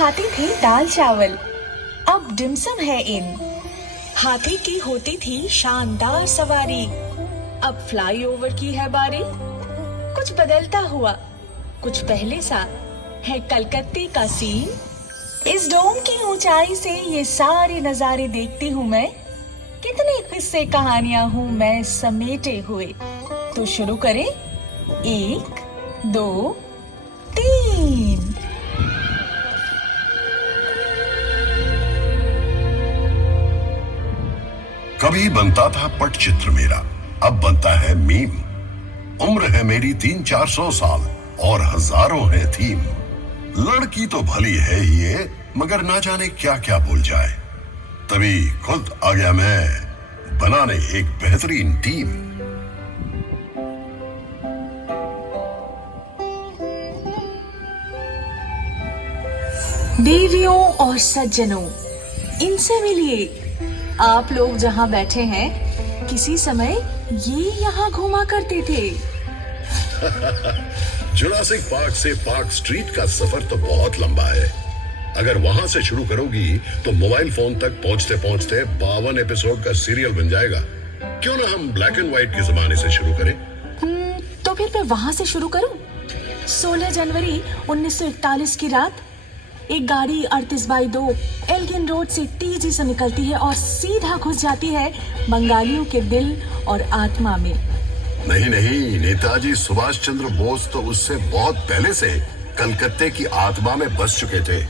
खाते थे दाल चावल, अब डिमसम है इन। हाथी की होती थी शानदार सवारी, अब फ्लाईओवर की है बारी। कुछ बदलता हुआ, कुछ पहले सा है कलकत्ते का सीन। इस डोम की ऊंचाई से ये सारे नजारे देखती हूँ मैं। कितने किस्से कहानियां हूँ मैं समेटे हुए। तो शुरू करें, 1 2 3। कभी बनता था पटचित्र मेरा, अब बनता है मीम। उम्र है मेरी 300-400 साल और हजारों है थीम। लड़की तो भली है ही ये, मगर ना जाने क्या क्या भूल जाए। तभी खुद आ गया मैं बनाने एक बेहतरीन टीम। देवियों और सज्जनों, इनसे मिलिए। आप लोग जहां बैठे हैं, किसी समय ये यहाँ घूमा करते थे। जुरासिक पार्क से पार्क स्ट्रीट का सफर तो बहुत लंबा है। अगर वहां से शुरू करोगी तो मोबाइल फोन तक पहुंचते पहुंचते 52 एपिसोड का सीरियल बन जाएगा। क्यों ना हम ब्लैक एंड व्हाइट के जमाने से शुरू करें? तो फिर मैं वहां से शुरू करूं। 16 जनवरी 1941 की रात एक गाड़ी 38/2 एल्गिन रोड से तेजी से निकलती है और सीधा घुस जाती है बंगालियों के दिल और आत्मा में। नहीं, नेताजी सुभाष चंद्र बोस तो उससे बहुत पहले से कलकत्ते की आत्मा में बस चुके थे,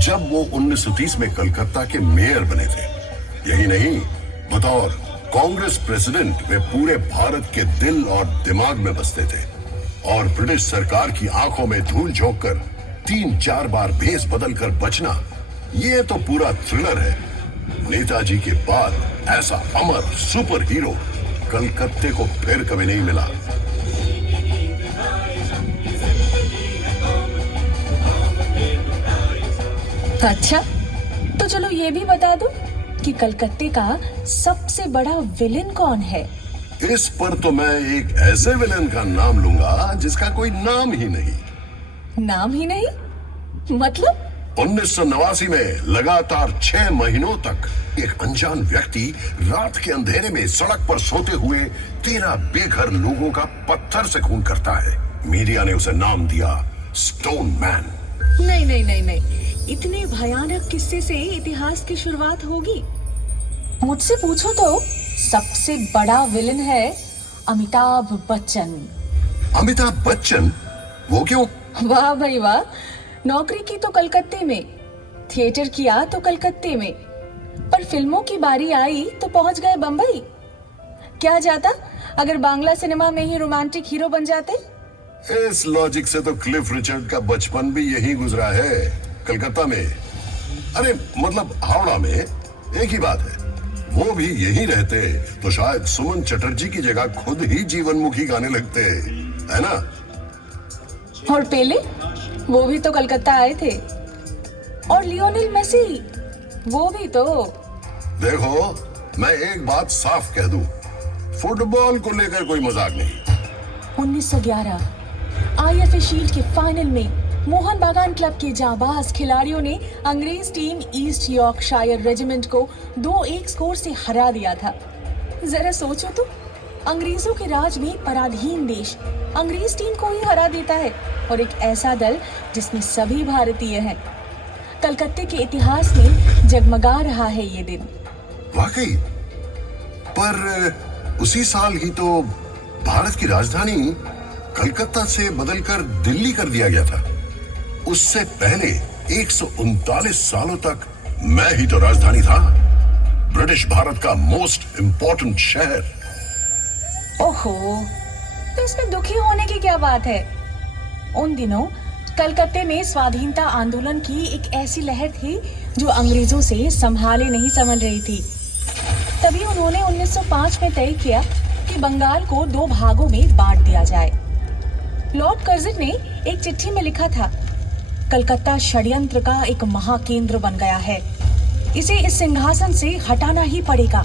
जब वो 1930 में कलकत्ता के मेयर बने थे। यही नहीं, बतौर कांग्रेस प्रेसिडेंट वे पूरे भारत के दिल और दिमाग में बसते थे और ब्रिटिश सरकार की आंखों में धूल झोंक कर 3-4 बार भेस बदल कर बचना, ये तो पूरा थ्रिलर है। नेताजी के बाद ऐसा अमर सुपर हीरो कलकत्ते को फिर कभी नहीं मिला। अच्छा, तो चलो ये भी बता दो कि कलकत्ते का सबसे बड़ा विलेन कौन है। इस पर तो मैं एक ऐसे विलेन का नाम लूंगा जिसका कोई नाम ही नहीं। नाम ही नहीं? मतलब? 1989 में लगातार 6 महीनों तक एक अनजान व्यक्ति रात के अंधेरे में सड़क पर सोते हुए 13 बेघर लोगों का पत्थर से खून करता है। मीडिया ने उसे नाम दिया स्टोन मैन। नहीं, इतने भयानक किस्से से इतिहास की शुरुआत होगी? मुझसे पूछो तो सबसे बड़ा विलेन है अमिताभ बच्चन। अमिताभ बच्चन? वो क्यों? वाह भाई वाह, नौकरी की तो कलकत्ते में, थिएटर किया तो कलकत्ते में, पर फिल्मों की बारी आई तो पहुंच गए बंबई। क्या जाता अगर बांग्ला सिनेमा में ही रोमांटिक हीरो बन जाते? इस लॉजिक से तो क्लिफ रिचर्ड का बचपन भी यही गुजरा है, कलकत्ता में। अरे मतलब हावड़ा में, एक ही बात है। वो भी यही रहते तो शायद सुमन चटर्जी की जगह खुद ही जीवनमुखी गाने लगते, है ना? और पेले, वो भी तो कलकत्ता आए थे। और लियोनेल मेसी, वो भी तो। देखो, मैं एक बात साफ कह दूं, फुटबॉल को लेकर कोई मजाक नहीं। 1911 आईएफए शील्ड के फाइनल में मोहन बागान क्लब के जाबाज खिलाड़ियों ने अंग्रेज टीम ईस्ट यॉर्कशायर रेजिमेंट को 2-1 स्कोर से हरा दिया था। जरा सोचो तो, अंग्रेजों के राज में पराधीन देश अंग्रेज टीम को ही हरा देता है, और एक ऐसा दल जिसमें सभी भारतीय हैं। कलकत्ते के इतिहास में जगमगा रहा है ये दिन। वाकई, पर उसी साल ही तो भारत की राजधानी कलकत्ता से बदलकर दिल्ली कर दिया गया था। उससे पहले 139 सालों तक मैं ही तो राजधानी था, ब्रिटिश भारत का मोस्ट इंपॉर्टेंट शहर। ओहो, तो इसमें दुखी होने की क्या बात है? उन दिनों कलकत्ते में स्वाधीनता आंदोलन की एक ऐसी लहर थी जो अंग्रेजों से संभाले नहीं संभल रही थी। तभी उन्होंने 1905 में तय किया कि बंगाल को 2 भागों में बांट दिया जाए। लॉर्ड कर्जन ने एक चिट्ठी में लिखा था, कलकत्ता षड्यंत्र का एक महाकेंद्र बन गया है, इसे इस सिंहासन से हटाना ही पड़ेगा।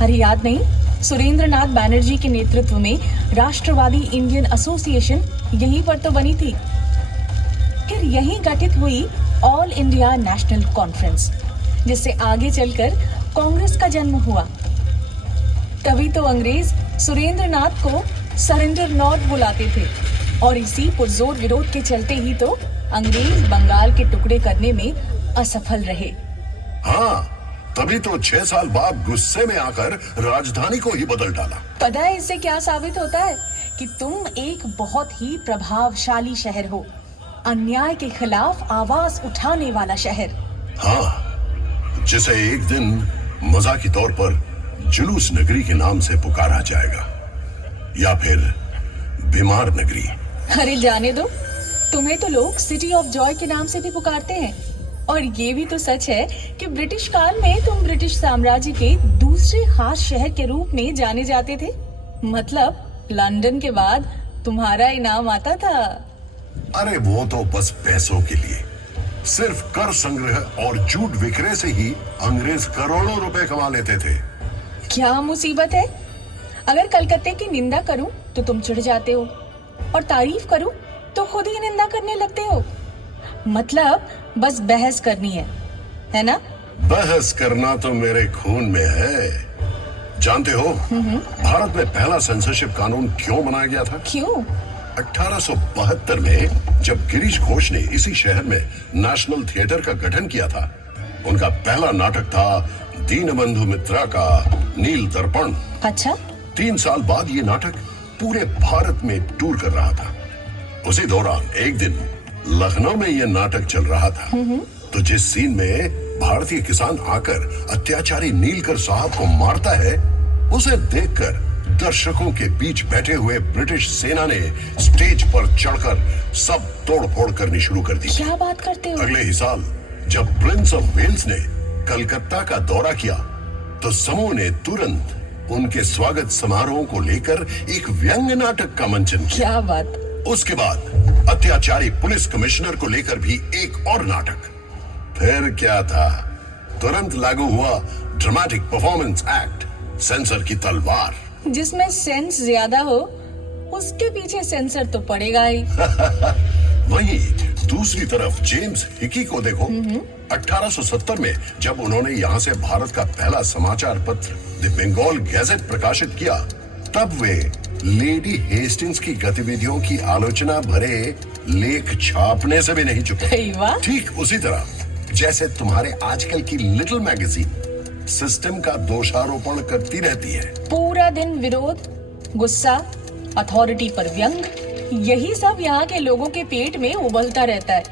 अरे याद नहीं, सुरेंद्रनाथ बैनर्जी के नेतृत्व में राष्ट्रवादी इंडियन एसोसिएशन यहीं पर तो बनी थी। फिर यहीं गठित हुई ऑल इंडिया नेशनल कॉन्फ्रेंस, जिससे आगे चलकर कांग्रेस का जन्म हुआ। तभी तो अंग्रेज सुरेंद्र नाथ को सरेंडर नॉट बुलाते थे, और इसी पुरजोर विरोध के चलते ही तो अंग्रेज बंगाल के टुकड़े करने में असफल रहे। हाँ, तभी तो 6 साल बाद गुस्से में आकर राजधानी को ही बदल डाला। पता है इससे क्या साबित होता है? कि तुम एक बहुत ही प्रभावशाली शहर हो, अन्याय के खिलाफ आवाज उठाने वाला शहर। हाँ, जिसे एक दिन मजाकी तौर पर जुलूस नगरी के नाम से पुकारा जाएगा, या फिर बीमार नगरी। अरे जाने दो, तुम्हें तो लोग सिटी ऑफ जॉय के नाम से भी पुकारते हैं। और ये भी तो सच है कि ब्रिटिश काल में तुम ब्रिटिश साम्राज्य के दूसरे खास शहर के रूप में जाने जाते थे। मतलब लंदन के बाद तुम्हारा इनाम आता था। अरे वो तो बस पैसों के लिए, सिर्फ कर संग्रह और झूठ विक्रय से ही अंग्रेज करोड़ों रुपए कमा लेते थे। क्या मुसीबत है? अगर कलकत्ते की निंदा करूं तो तुम चिढ़ जाते हो, और तारीफ करूं तो खुद ही निंदा करने लगते हो। मतलब बस बहस करनी है ना? बहस करना तो मेरे खून में है। जानते हो भारत में पहला सेंसरशिप कानून क्यों बनाया गया था? क्यों? 1872 में जब गिरीश घोष ने इसी शहर में नेशनल थिएटर का गठन किया था, उनका पहला नाटक था दीनबंधु मित्रा का नील दर्पण। अच्छा। 3 साल बाद ये नाटक पूरे भारत में टूर कर रहा था। उसी दौरान एक दिन लखनऊ में ये नाटक चल रहा था, तो जिस सीन में भारतीय किसान आकर अत्याचारी नीलकर साहब को मारता है, उसे देखकर दर्शकों के बीच बैठे हुए ब्रिटिश सेना ने स्टेज पर चढ़कर सब तोड़-फोड़ करनी शुरू कर दी। क्या बात करते हो? अगले ही साल जब प्रिंस ऑफ वेल्स ने कलकत्ता का दौरा किया, तो समूह ने तुरंत उनके स्वागत समारोह को लेकर एक व्यंग्य नाटक का मंचन किया। क्या बात। उसके बाद अत्याचारी पुलिस कमिश्नर को लेकर भी एक और नाटक। फिर क्या था, तुरंत लागू हुआ ड्रामेटिक परफॉर्मेंस एक्ट, सेंसर की तलवार। जिसमें सेंस ज्यादा हो उसके पीछे सेंसर तो पड़ेगा ही। वहीं दूसरी तरफ जेम्स हिकी को देखो। 1870 में जब उन्होंने यहाँ से भारत का पहला समाचार पत्र द बंगाल गैजेट प्रकाशित किया, तब वे लेडी हेस्टिंग्स की गतिविधियों की आलोचना भरे लेख छापने से भी नहीं चुके। वाह। ठीक उसी तरह जैसे तुम्हारे आजकल की लिटिल मैगजीन सिस्टम का दोषारोपण करती रहती है। पूरा दिन विरोध, गुस्सा, अथॉरिटी पर व्यंग, यही सब यहाँ के लोगों के पेट में उबलता रहता है।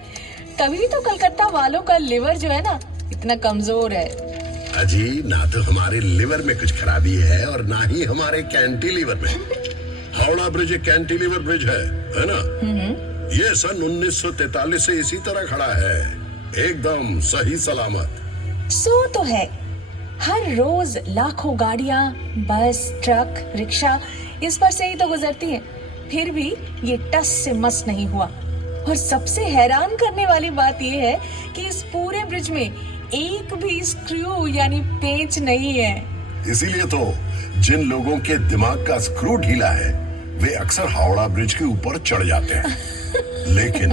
तभी तो कलकत्ता वालों का लिवर जो है ना, इतना कमजोर है। अजी, ना तो हमारे लिवर में कुछ खराबी है और ना ही हमारे कैंटिलीवर में। हावड़ा ब्रिज एक कैंटिलीवर ब्रिज है ना? ये सन 1943 से इसी तरह खड़ा है, एकदम सही सलामत। सो तो है, हर रोज लाखों गाड़ियां, बस, ट्रक, रिक्शा इस पर से ही तो गुजरती हैं, फिर भी ये टस से मस नहीं हुआ। और सबसे हैरान करने वाली बात ये है कि इस पूरे ब्रिज में एक भी स्क्रू यानी पेंच नहीं है। इसीलिए तो जिन लोगों के दिमाग का स्क्रू ढीला है, वे अक्सर हावड़ा ब्रिज के ऊपर चढ़ जाते हैं। लेकिन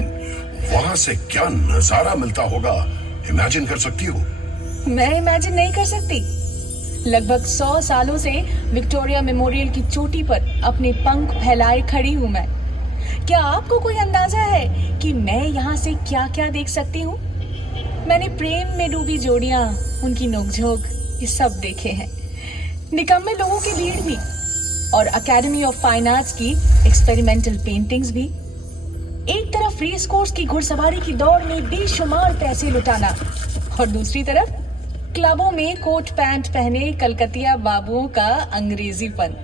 वहां से क्या नजारा मिलता होगा, इमेजिन कर सकती हो? मैं इमेजिन नहीं कर सकती। लगभग 100 सालों से विक्टोरिया मेमोरियल की चोटी पर अपने पंख फैलाए खड़ी हूँ मैं। क्या आपको कोई अंदाजा है कि मैं यहाँ से क्या क्या देख सकती हूँ? मैंने प्रेम में डूबी जोड़ियां, उनकी नोकझोंक, ये सब देखे हैं। निकम्मे लोगों की भीड़ भी, और अकेडमी ऑफ फाइन आर्ट्स की एक्सपेरिमेंटल पेंटिंग्स भी। एक तरफ रेस कोर्स की घुड़सवारी की दौड़ में बेशुमार पैसे लुटाना, और दूसरी तरफ क्लबों में कोट पैंट पहने कलकतिया बाबुओं का अंग्रेजीपन।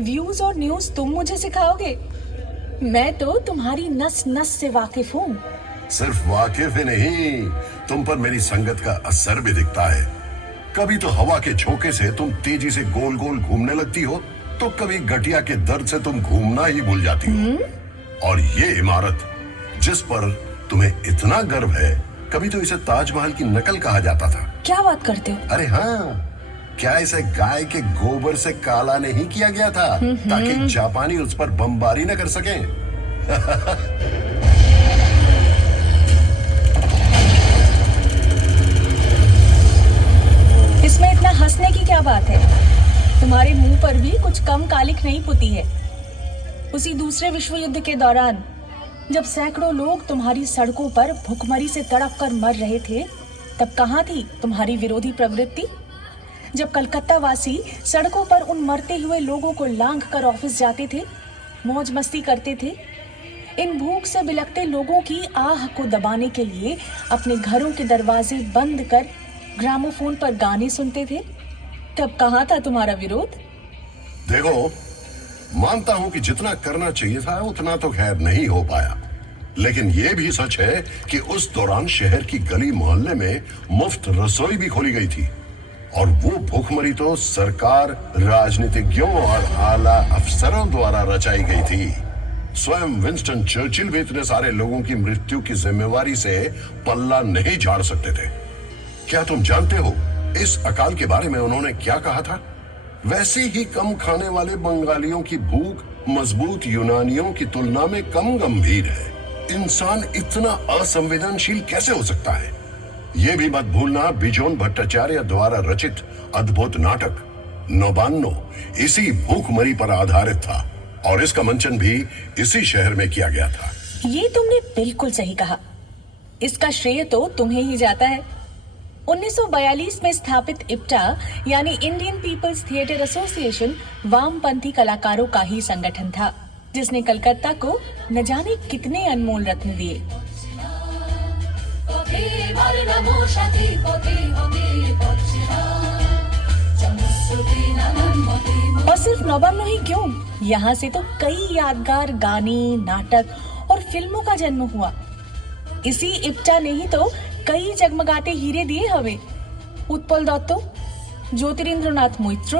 व्यूज और न्यूज तुम मुझे सिखाओगे? मैं तो तुम्हारी नस नस से वाकिफ हूँ। सिर्फ वाकिफ ही नहीं, तुम पर मेरी संगत का असर भी दिखता है। कभी तो हवा के झोंके से तुम तेजी से गोल गोल घूमने लगती हो, तो कभी गठिया के दर्द से तुम घूमना ही भूल जाती हो। और ये इमारत जिस पर तुम्हें इतना गर्व है, कभी तो इसे ताजमहल की नकल कहा जाता था। क्या बात करते हो? अरे हाँ, क्या इसे गाय के गोबर से काला नहीं किया गया था ताकि जापानी उस पर बमबारी न कर सकें? इसमें इतना हंसने की क्या बात है? तुम्हारे मुंह पर भी कुछ कम कालिख नहीं पुती है। उसी दूसरे विश्व युद्ध के दौरान जब सैकड़ों लोग तुम्हारी सड़कों पर भुखमरी से तड़प कर मर रहे थे, तब कहाँ थी तुम्हारी विरोधी प्रवृत्ति? जब कलकत्ता वासी सड़कों पर उन मरते हुए लोगों को लांघ कर ऑफिस जाते थे, मौज मस्ती करते थे, इन भूख से बिलखते लोगों की आह को दबाने के लिए अपने घरों के दरवाजे बंद कर ग्रामोफोन पर गाने सुनते थे, तब कहाँ था तुम्हारा विरोध? देखो, मानता हूं कि जितना करना चाहिए था उतना तो खैर नहीं हो पाया, लेकिन यह भी सच है कि उस दौरान शहर की गली मोहल्ले में मुफ्त रसोई भी खोली गई थी, और वो भूखमरी तो सरकार, राजनीतिज्ञों और आला अफसरों द्वारा रचाई गई थी। स्वयं विंस्टन चर्चिल भी इतने सारे लोगों की मृत्यु की जिम्मेवारी से पल्ला नहीं झाड़ सकते थे। क्या तुम जानते हो इस अकाल के बारे में उन्होंने क्या कहा था? वैसे ही कम खाने वाले बंगालियों की भूख मजबूत यूनानियों की तुलना में कम गंभीर है। इंसान इतना असंवेदनशील कैसे हो सकता है? यह भी मत भूलना, बिजोन भट्टाचार्य द्वारा रचित अद्भुत नाटक नौबान्नो इसी भूखमरी पर आधारित था, और इसका मंचन भी इसी शहर में किया गया था। ये तुमने बिल्कुल सही कहा। इसका श्रेय तो तुम्हें ही जाता है। 1942 में स्थापित इप्टा यानी इंडियन पीपल्स थिएटर एसोसिएशन वामपंथी कलाकारों का ही संगठन था, जिसने कलकत्ता को न जाने कितने अनमोल रत्न दिए। और सिर्फ नौबान्नो ही क्यों, यहाँ से तो कई यादगार गाने, नाटक और फिल्मों का जन्म हुआ। इसी इप्टा ने ही तो कई जगमगाते हीरे दिए हमें। उत्पल दत्त, ज्योतिरिंद्रनाथ मोइत्र,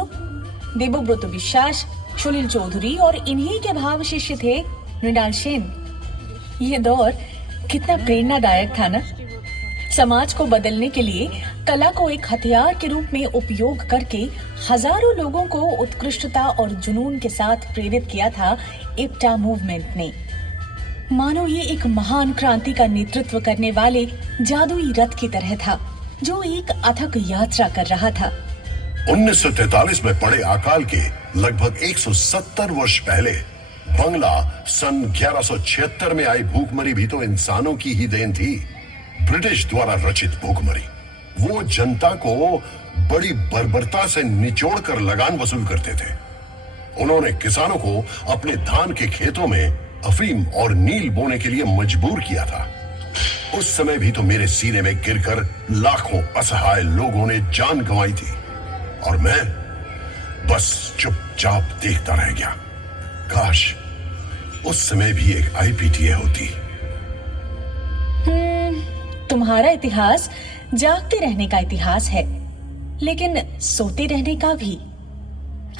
देवव्रत विश्वास, सुनील चौधरी और इन्हीं के भाव शिष्य थे मृणाल सेन। ये दौर कितना प्रेरणादायक था ना। समाज को बदलने के लिए कला को एक हथियार के रूप में उपयोग करके हजारों लोगों को उत्कृष्टता और जुनून के साथ प्रेरित किया था इप्टा मूवमेंट ने। मानो ये एक महान क्रांति का नेतृत्व करने वाले जादुई रथ की तरह था, जो एक अथक यात्रा कर रहा था। 1943 में पड़े अकाल के लगभग 170 वर्ष पहले बंगला सन 1176 में आई भूखमरी भी तो इंसानों की ही देन थी। ब्रिटिश द्वारा रचित भूखमरी वो जनता को बड़ी बर्बरता से निचोड़कर लगान वसूल करते थे। उन्होंने किसानों को अपने धान के खेतों में अफीम और नील बोने के लिए मजबूर किया था। उस समय भी तो मेरे सीने में गिरकर लाखों असहाय लोगों ने जान गंवाई थी, और मैं बस चुपचाप देखता रह गया। काश उस समय भी एक आईपीटीए होती। तुम्हारा इतिहास जागते रहने का इतिहास है, लेकिन सोते रहने का भी।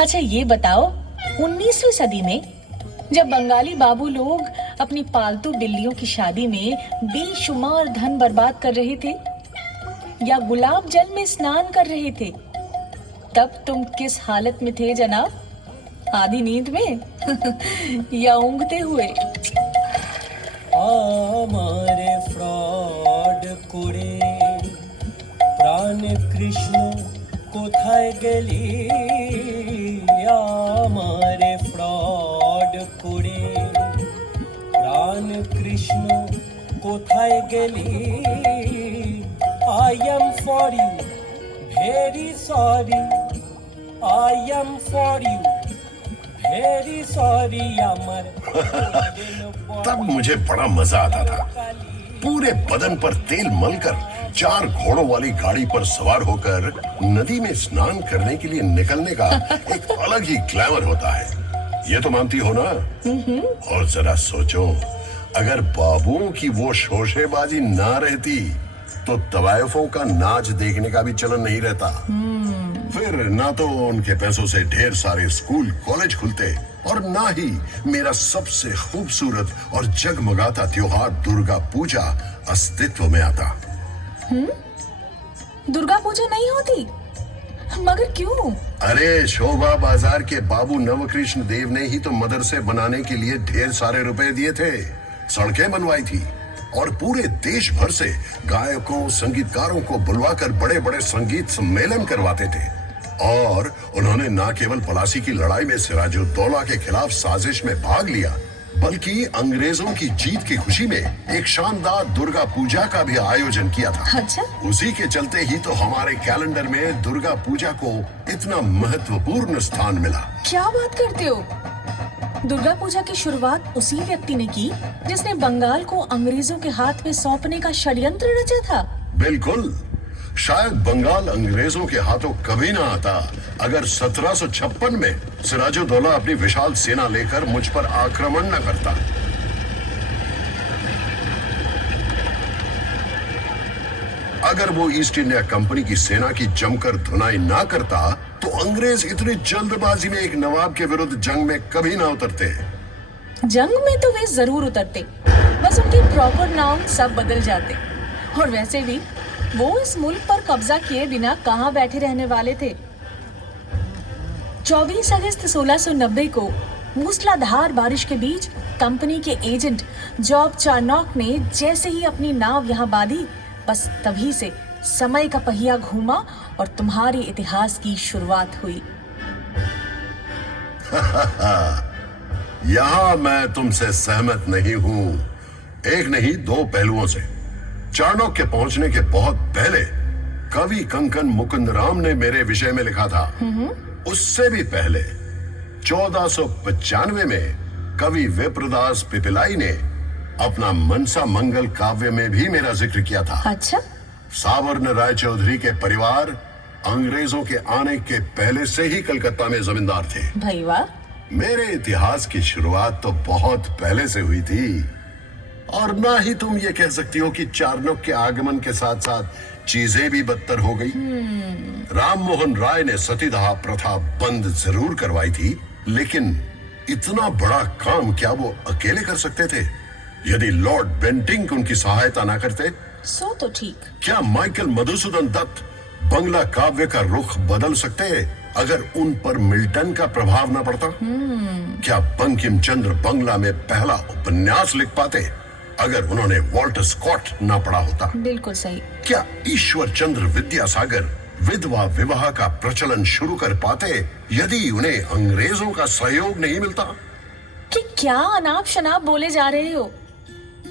अच्छा ये बताओ, 19वीं सदी में जब बंगाली बाबू लोग अपनी पालतू बिल्लियों की शादी में बेशुमार धन बर्बाद कर रहे थे या गुलाब जल में स्नान कर रहे थे, तब तुम किस हालत में थे जनाब? आधी नींद में या ऊँघते हुए? আমারে ফ্রড করে প্রাণ কৃষ্ণ কোথায় গেলি, আমারে ফ্রড করে প্রাণ কৃষ্ণ কোথায় গেলি, I am for you very sorry, I am for you very sorry। तब मुझे बड़ा मजा आता था। पूरे बदन पर तेल मलकर 4 घोड़ों वाली गाड़ी पर सवार होकर नदी में स्नान करने के लिए निकलने का एक अलग ही ग्लैमर होता है। ये तो मानती हो ना? और जरा सोचो, अगर बाबुओं की वो शोशेबाजी ना रहती तो तवायफों का नाच देखने का भी चलन नहीं रहता। फिर ना तो उनके पैसों से ढेर सारे स्कूल कॉलेज खुलते, और ना ही मेरा सबसे खूबसूरत और जगमगाता त्योहार दुर्गा पूजा अस्तित्व में आता। दुर्गा पूजा नहीं होती? मगर क्यों? अरे शोभा बाजार के बाबू नवकृष्ण देव ने ही तो मदरसे बनाने के लिए ढेर सारे रुपए दिए थे, सड़कें बनवाई थी, और पूरे देश भर से गायकों संगीतकारों को बुलवाकर बड़े बड़े संगीत सम्मेलन करवाते थे। और उन्होंने न केवल पलासी की लड़ाई में सिराजुद्दौला के खिलाफ साजिश में भाग लिया, बल्कि अंग्रेजों की जीत की खुशी में एक शानदार दुर्गा पूजा का भी आयोजन किया था। अच्छा, उसी के चलते ही तो हमारे कैलेंडर में दुर्गा पूजा को इतना महत्वपूर्ण स्थान मिला। क्या बात करते हो? दुर्गा पूजा की शुरुआत उसी व्यक्ति ने की जिसने बंगाल को अंग्रेजों के हाथ में सौंपने का षड्यंत्र रचा था। बिल्कुल। शायद बंगाल अंग्रेजों के हाथों कभी ना आता अगर 1756 में सिराजुद्दौला अपनी विशाल सेना लेकर मुझ पर आक्रमण न करता। अगर वो ईस्ट इंडिया कंपनी की सेना की जमकर धुनाई ना करता तो अंग्रेज इतनी जल्दबाजी में एक नवाब के विरुद्ध जंग में कभी ना उतरते। जंग में तो वे जरूर उतरते, बस उनके प्रॉपर नाउन सब बदल जाते। और वैसे भी वो इस मुल्क पर कब्जा किए बिना कहां बैठे रहने वाले थे। 24 अगस्त 1690 को मूसलाधार बारिश के बीच कंपनी के एजेंट जॉब चार्नॉक ने जैसे ही अपनी नाव यहां बांधी, बस तभी से समय का पहिया घूमा और तुम्हारे इतिहास की शुरुआत हुई। यहां मैं तुमसे सहमत नहीं हूं, एक नहीं दो पहलुओं से। चाणक्य के पहुंचने के बहुत पहले कवि कंकन मुकुंदराम ने मेरे विषय में लिखा था। उससे भी पहले 1495 में कवि विप्रदास पिपिलाई ने अपना मनसा मंगल काव्य में भी मेरा जिक्र किया था। अच्छा, सावर्ण राय चौधरी के परिवार अंग्रेजों के आने के पहले से ही कलकत्ता में जमींदार थे। भाई वाह। मेरे इतिहास की शुरुआत तो बहुत पहले से हुई थी। और ना ही तुम ये कह सकती हो कि चाणक्य के आगमन के साथ साथ चीजें भी बदतर हो गई। राममोहन राय ने सतीदाह प्रथा बंद जरूर करवाई थी, लेकिन इतना बड़ा काम क्या वो अकेले कर सकते थे? यदि लॉर्ड बेंटिंक उनकी सहायता ना करते सो तो ठीक। क्या माइकल मधुसूदन दत्त बंगला काव्य का रुख बदल सकते अगर उन पर मिल्टन का प्रभाव ना पड़ता? क्या बंकिम चंद्र बंगला में पहला उपन्यास लिख पाते अगर उन्होंने वॉल्टर स्कॉट ना पढ़ा होता? बिल्कुल सही। क्या ईश्वर चंद्र विद्यासागर विधवा विवाह का प्रचलन शुरू कर पाते यदि उन्हें अंग्रेजों का सहयोग नहीं मिलता? कि क्या अनाप शनाप बोले जा रहे हो?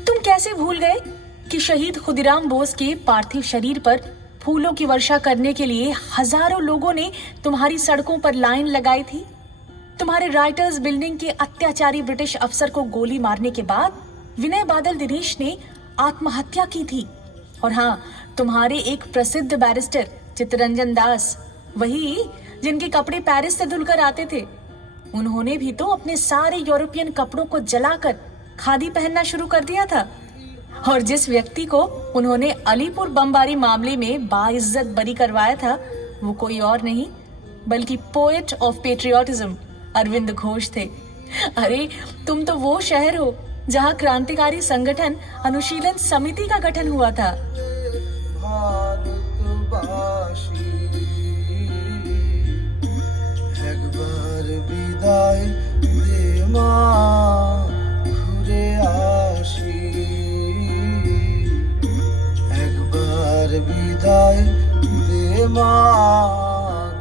तुम कैसे भूल गए कि शहीद खुदीराम बोस के पार्थिव शरीर पर फूलों की वर्षा करने के लिए हजारों लोगों ने तुम्हारी सड़कों पर लाइन लगाई थी। तुम्हारे राइटर्स बिल्डिंग के अत्याचारी ब्रिटिश अफसर को गोली मारने के बाद विनय बादल दिनेश ने आत्महत्या की थी। और हाँ, तुम्हारे एक प्रसिद्ध बैरिस्टर चित्तरंजन दास, वही जिनके कपड़े पेरिस से धुलकर आते थे, उन्होंने भी तो अपने सारे यूरोपियन कपड़ों को जलाकर खादी पहनना शुरू कर दिया था। और जिस व्यक्ति को उन्होंने अलीपुर बमबारी मामले में बाइज्जत बरी करवाया था, वो कोई और नहीं बल्कि poet of patriotism Arvind Ghosh थे। अरे तुम तो वो शहर हो जहाँ क्रांतिकारी संगठन अनुशीलन समिति का गठन हुआ था। একবার বিদায় দে মা ঘুরে আসি, একবার বিদায় দে মা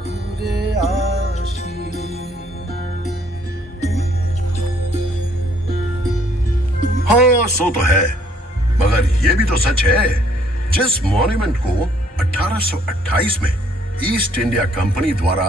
ঘুরে আসি। हाँ, सो तो है, मगर ये भी तो सच है, जिस मॉन्यूमेंट को 1828 में ईस्ट इंडिया कंपनी द्वारा